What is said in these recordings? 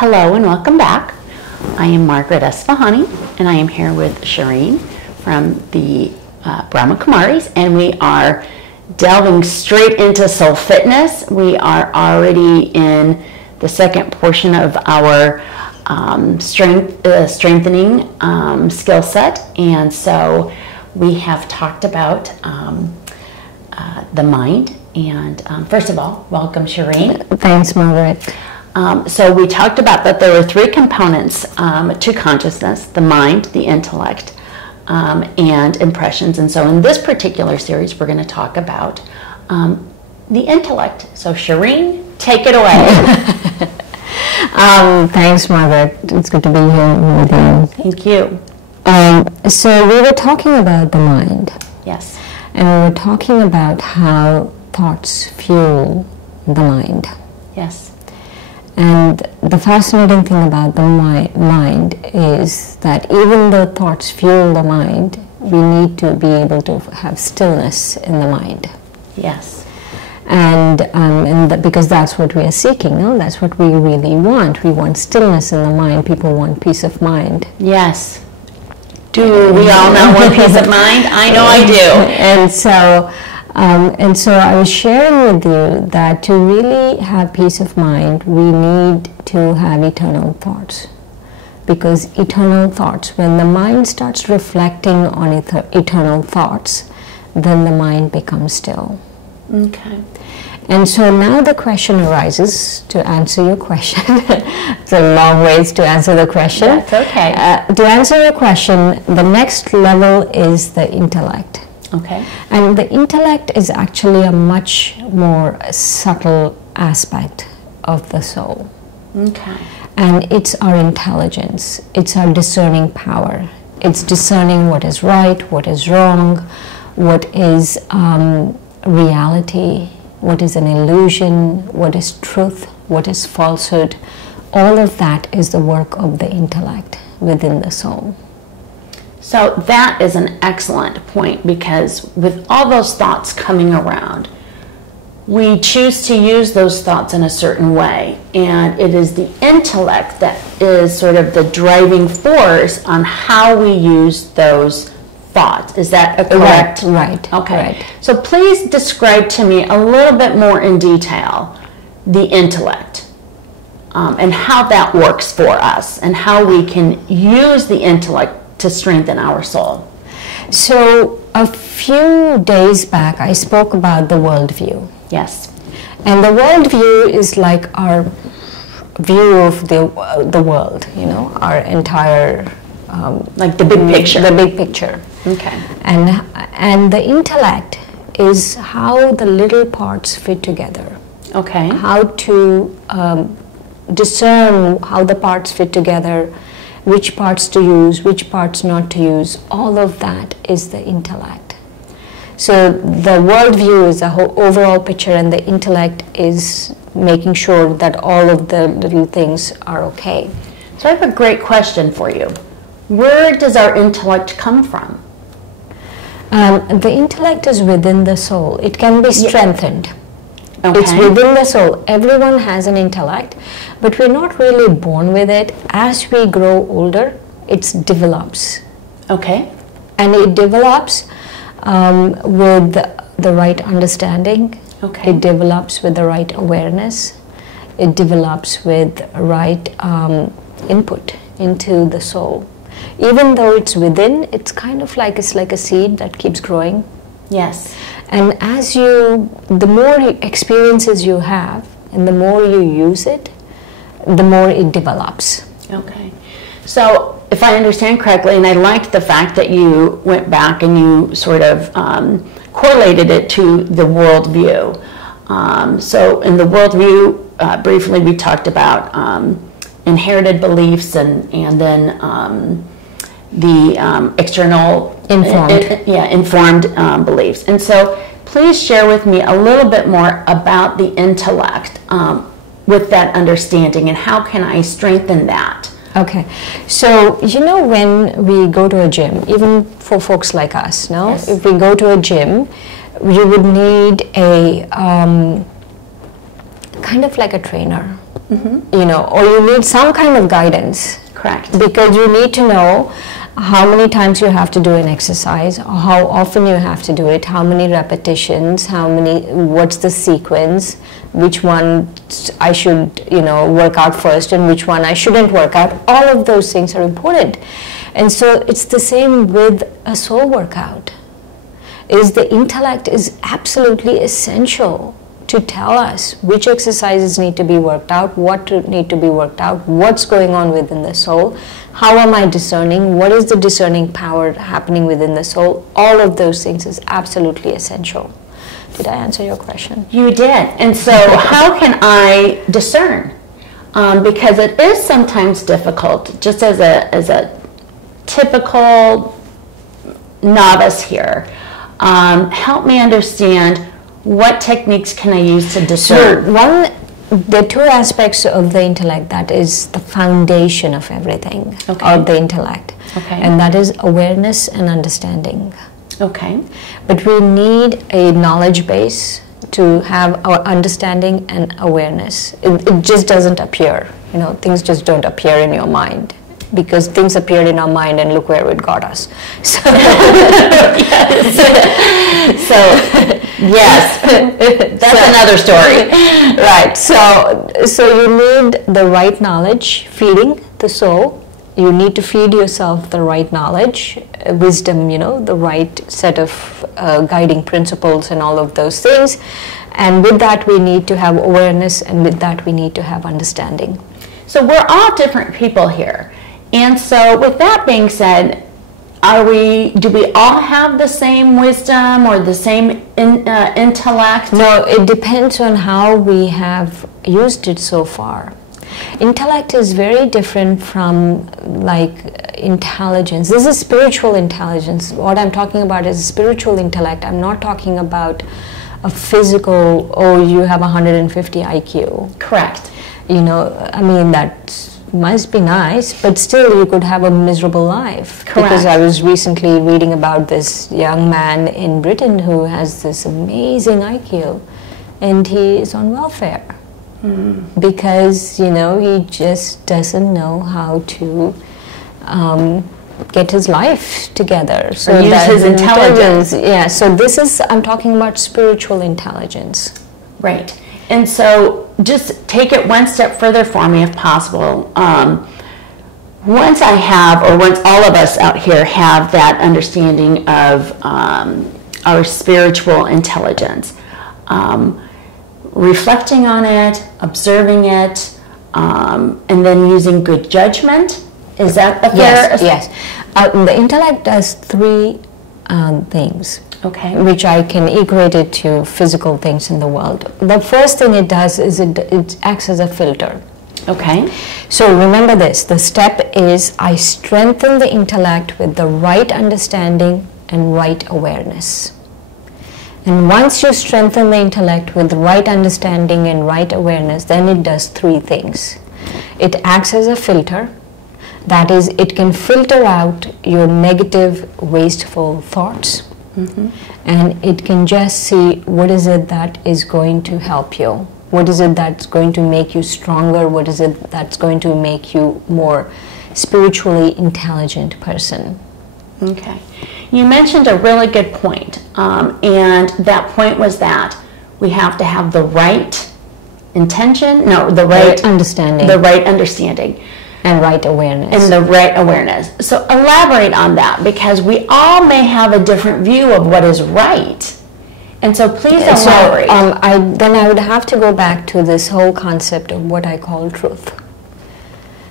Hello and welcome back. I am Margaret Esfahani and I am here with Shireen from the Brahma Kumaris, and we are delving straight into soul fitness. We are already in the second portion of our strengthening skill set, and so we have talked about the mind. And first of all, welcome, Shireen. Thanks, Margaret. So we talked about that there were three components to consciousness: the mind, the intellect, and impressions. And so in this particular series, we're going to talk about the intellect. So Shireen, take it away. Thanks, Margaret. It's good to be here with you. Thank you. So we were talking about the mind. Yes. And we were talking about how thoughts fuel the mind. Yes. And the fascinating thing about the mind is that even though thoughts fuel the mind, we need to be able to have stillness in the mind. Yes. And because that's what we are seeking, no? That's what we really want. We want stillness in the mind. People want peace of mind. Yes. Do we all know what peace of mind? I know I do. And so I was sharing with you that to really have peace of mind, we need to have eternal thoughts. Because eternal thoughts, when the mind starts reflecting on eternal thoughts, then the mind becomes still. Okay. And so now the question arises, to answer your question. It's a long ways to answer the question. That's okay. To answer your question, the next level is the intellect. Okay. And the intellect is actually a much more subtle aspect of the soul. Okay. And it's our intelligence, it's our discerning power. It's discerning what is right, what is wrong, what is reality, what is an illusion, what is truth, what is falsehood. All of that is the work of the intellect within the soul. So that is an excellent point, because with all those thoughts coming around, we choose to use those thoughts in a certain way, and it is the intellect that is sort of the driving force on how we use those thoughts. Is that a correct? Right. Okay. Right. So please describe to me a little bit more in detail the intellect and how that works for us, and how we can use the intellect to strengthen our soul. So a few days back, I spoke about the worldview. Yes. And the worldview is like our view of the world, you know, our entire... like the big picture. The big picture. Okay. And the intellect is how the little parts fit together. Okay. How to discern how the parts fit together, which parts to use, which parts not to use. All of that is the intellect. So the worldview is the whole overall picture, and the intellect is making sure that all of the little things are okay. So I have a great question for you. Where does our intellect come from? The intellect is within the soul. It can be strengthened. Okay. It's within the soul. Everyone has an intellect, but we're not really born with it. As we grow older, it develops. Okay. And it develops with the right understanding. Okay. It develops with the right awareness. It develops with right input into the soul. Even though it's within, it's kind of like it's like a seed that keeps growing. Yes. And the more experiences you have, and the more you use it, the more it develops. Okay. So if I understand correctly, and I liked the fact that you went back and you sort of correlated it to the worldview. So in the worldview, briefly we talked about inherited beliefs, and then the external informed beliefs. And so please share with me a little bit more about the intellect with that understanding, and how can I strengthen that? Okay, so you know, when we go to a gym, even for folks like us, no? Yes. If we go to a gym, you would need a kind of like a trainer you know, or you need some kind of guidance. Correct. Because you need to know how many times you have to do an exercise, or how often you have to do it, how many repetitions, what's the sequence, which one I should, you know, work out first and which one I shouldn't work out. All of those things are important. And so it's the same with a soul workout. The intellect is absolutely essential to tell us which exercises need to be worked out, what need to be worked out, what's going on within the soul, how am I discerning, what is the discerning power happening within the soul. All of those things is absolutely essential. Did I answer your question? You did. And so how can I discern? Because it is sometimes difficult, just as a typical novice here. Help me understand, what techniques can I use to discern? So the two aspects of the intellect, that is the foundation of everything, of the intellect. Okay. And that is awareness and understanding. Okay. But we need a knowledge base to have our understanding and awareness. It just doesn't appear. You know, things just don't appear in your mind. Because things appeared in our mind and look where it got us. So, yes, that's another story. Right, so you need the right knowledge, feeding the soul. You need to feed yourself the right knowledge, wisdom, you know, the right set of guiding principles and all of those things. And with that we need to have awareness, and with that we need to have understanding. So we're all different people here. And so with that being said, do we all have the same wisdom or the same intellect? No, it depends on how we have used it so far. Intellect is very different from like intelligence. This is spiritual intelligence. What I'm talking about is spiritual intellect. I'm not talking about a physical, oh, you have 150 IQ. Correct. You know, I mean, that must be nice, but still you could have a miserable life. Correct. Because I was recently reading about this young man in Britain who has this amazing IQ, and he is on welfare. Because, you know, he just doesn't know how to get his life together. So use his intelligence. Yeah, so this is, I'm talking about spiritual intelligence. Right. And so just take it one step further for me if possible. Once I have, or once all of us out here have that understanding of our spiritual intelligence, reflecting on it, observing it, and then using good judgment, is that a fair? Yes. The intellect does three things. Okay. Which I can equate it to physical things in the world. The first thing it does is it acts as a filter. Okay. So remember this, the step is I strengthen the intellect with the right understanding and right awareness. And once you strengthen the intellect with the right understanding and right awareness, then it does three things. It acts as a filter. That is, it can filter out your negative, wasteful thoughts. And it can just see what is it that is going to help you, what is it that's going to make you stronger, what is it that's going to make you more spiritually intelligent person. Okay. You mentioned a really good point, and that point was that we have to have the right intention, the right understanding. And right awareness. And the right awareness. So elaborate on that, because we all may have a different view of what is right. And so please elaborate. Then I would have to go back to this whole concept of what I call truth.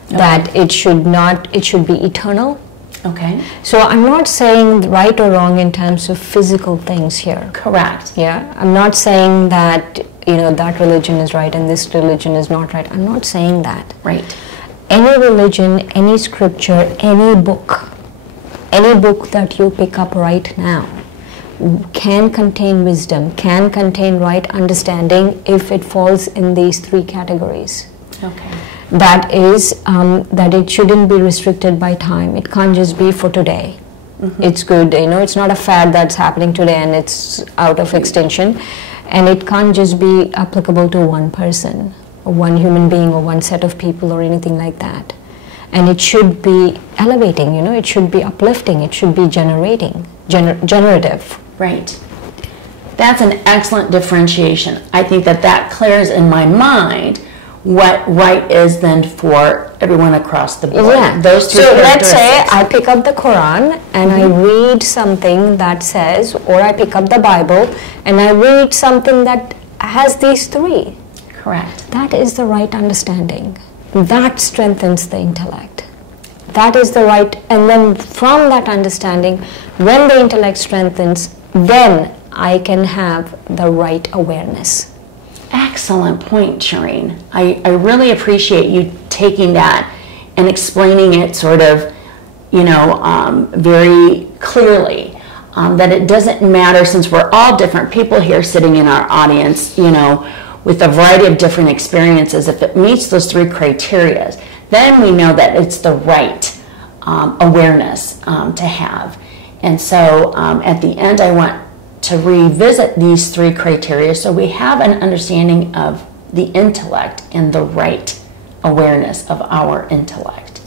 Okay. That it should be eternal. Okay. So I'm not saying right or wrong in terms of physical things here. Correct. Yeah. I'm not saying that, you know, that religion is right and this religion is not right. I'm not saying that. Right. Any religion, any scripture, any book that you pick up right now can contain wisdom, can contain right understanding if it falls in these three categories. Okay. That is, that it shouldn't be restricted by time. It can't just be for today. It's good, you know, it's not a fad that's happening today and it's out of extinction. And it can't just be applicable to one person one human being or one set of people or anything like that. And it should be elevating, you know, it should be uplifting, it should be generative. Right. That's an excellent differentiation. I think that that clears in my mind what right is then for everyone across the board. Yeah. Those two so let's say characteristics. I pick up the Quran and I read something that says, or I pick up the Bible and I read something that has these three. Correct. That is the right understanding. That strengthens the intellect. That is the right, and then from that understanding, when the intellect strengthens, then I can have the right awareness. Excellent point, Shireen. I really appreciate you taking that and explaining it sort of, you know, very clearly. That it doesn't matter, since we're all different people here sitting in our audience, you know, with a variety of different experiences. If it meets those three criteria, then we know that it's the right awareness to have. And so at the end, I want to revisit these three criteria so we have an understanding of the intellect and the right awareness of our intellect.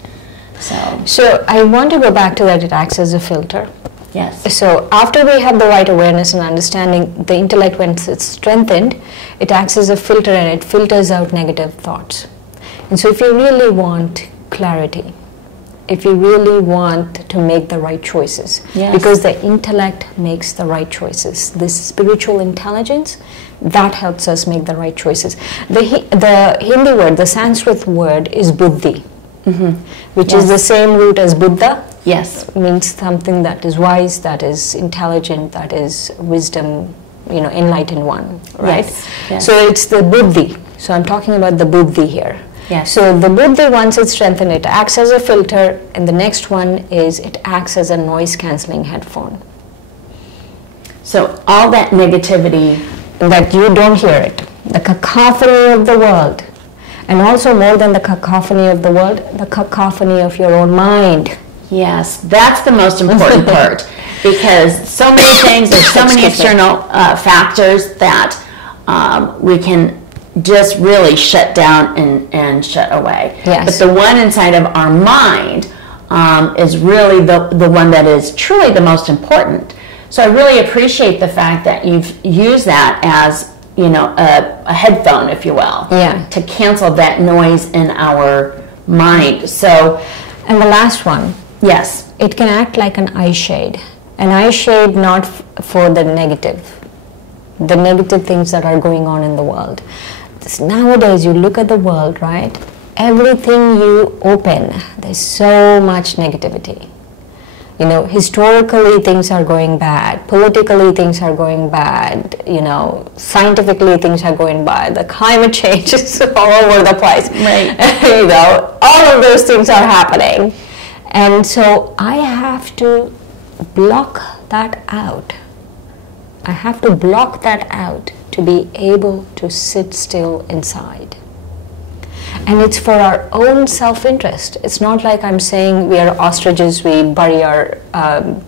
So I want to go back to that it acts as a filter. Yes. So after we have the right awareness and understanding, the intellect, when it's strengthened, it acts as a filter and it filters out negative thoughts. And so if you really want clarity, if you really want to make the right choices, yes, because the intellect makes the right choices, this spiritual intelligence, that helps us make the right choices. The Hindi word, the Sanskrit word is buddhi, which yes, is the same root as Buddha. Yes. Means something that is wise, that is intelligent, that is wisdom, you know, enlightened one, right? Yes. Yes. So it's the buddhi. So I'm talking about the buddhi here. Yes. So the buddhi, once it's strengthened, it acts as a filter, and the next one is it acts as a noise cancelling headphone. So all that negativity, that you don't hear it, the cacophony of the world, and also more than the cacophony of the world, the cacophony of your own mind. yes, that's the most important part, because so many things, there's so many external factors that we can just really shut down and shut away. Yes. But the one inside of our mind is really the one that is truly the most important. So I really appreciate the fact that you've used that as, you know, a headphone, if you will, Yeah. to cancel that noise in our mind. So, And the last one, yes, it can act like an eye shade. An eye shade not for the negative things that are going on in the world. Nowadays, you look at the world, right? Everything you open, there's so much negativity. You know, historically things are going bad, politically things are going bad, you know, scientifically things are going bad, the climate change is all over the place. Right. You know, all of those things are happening. And so I have to block that out. I have to block that out to be able to sit still inside. And it's for our own self-interest. It's not like I'm saying we are ostriches, we bury our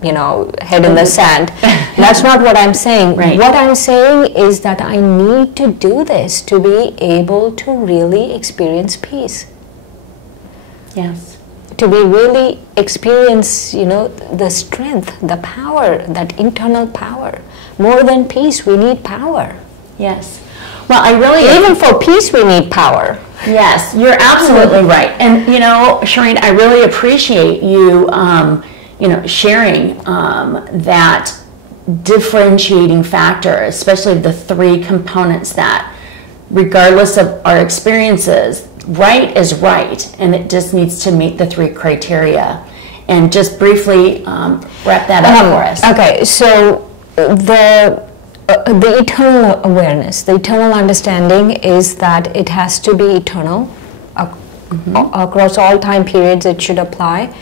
you know, head in the sand. That's not what I'm saying. Right. What I'm saying is that I need to do this to be able to really experience peace. yes, To be really experience, you know, the strength, the power, that internal power. More than peace, we need power. yes. Well, I really... Even for peace, we need power. Yes, you're absolutely right. And, you know, Shireen, I really appreciate you, you know, sharing that differentiating factor, especially the three components that, regardless of our experiences, right is right, and it just needs to meet the three criteria. And just briefly wrap that up for us. Okay, so the eternal awareness, the eternal understanding is that it has to be eternal. Across all time periods it should apply.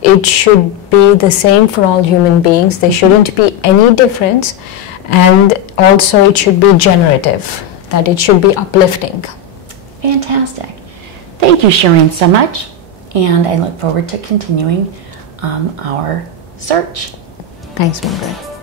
It should be the same for all human beings. There shouldn't be any difference. And also it should be generative, that it should be uplifting. Fantastic. Thank you, Shireen, so much. And I look forward to continuing our search. Thanks, Margaret.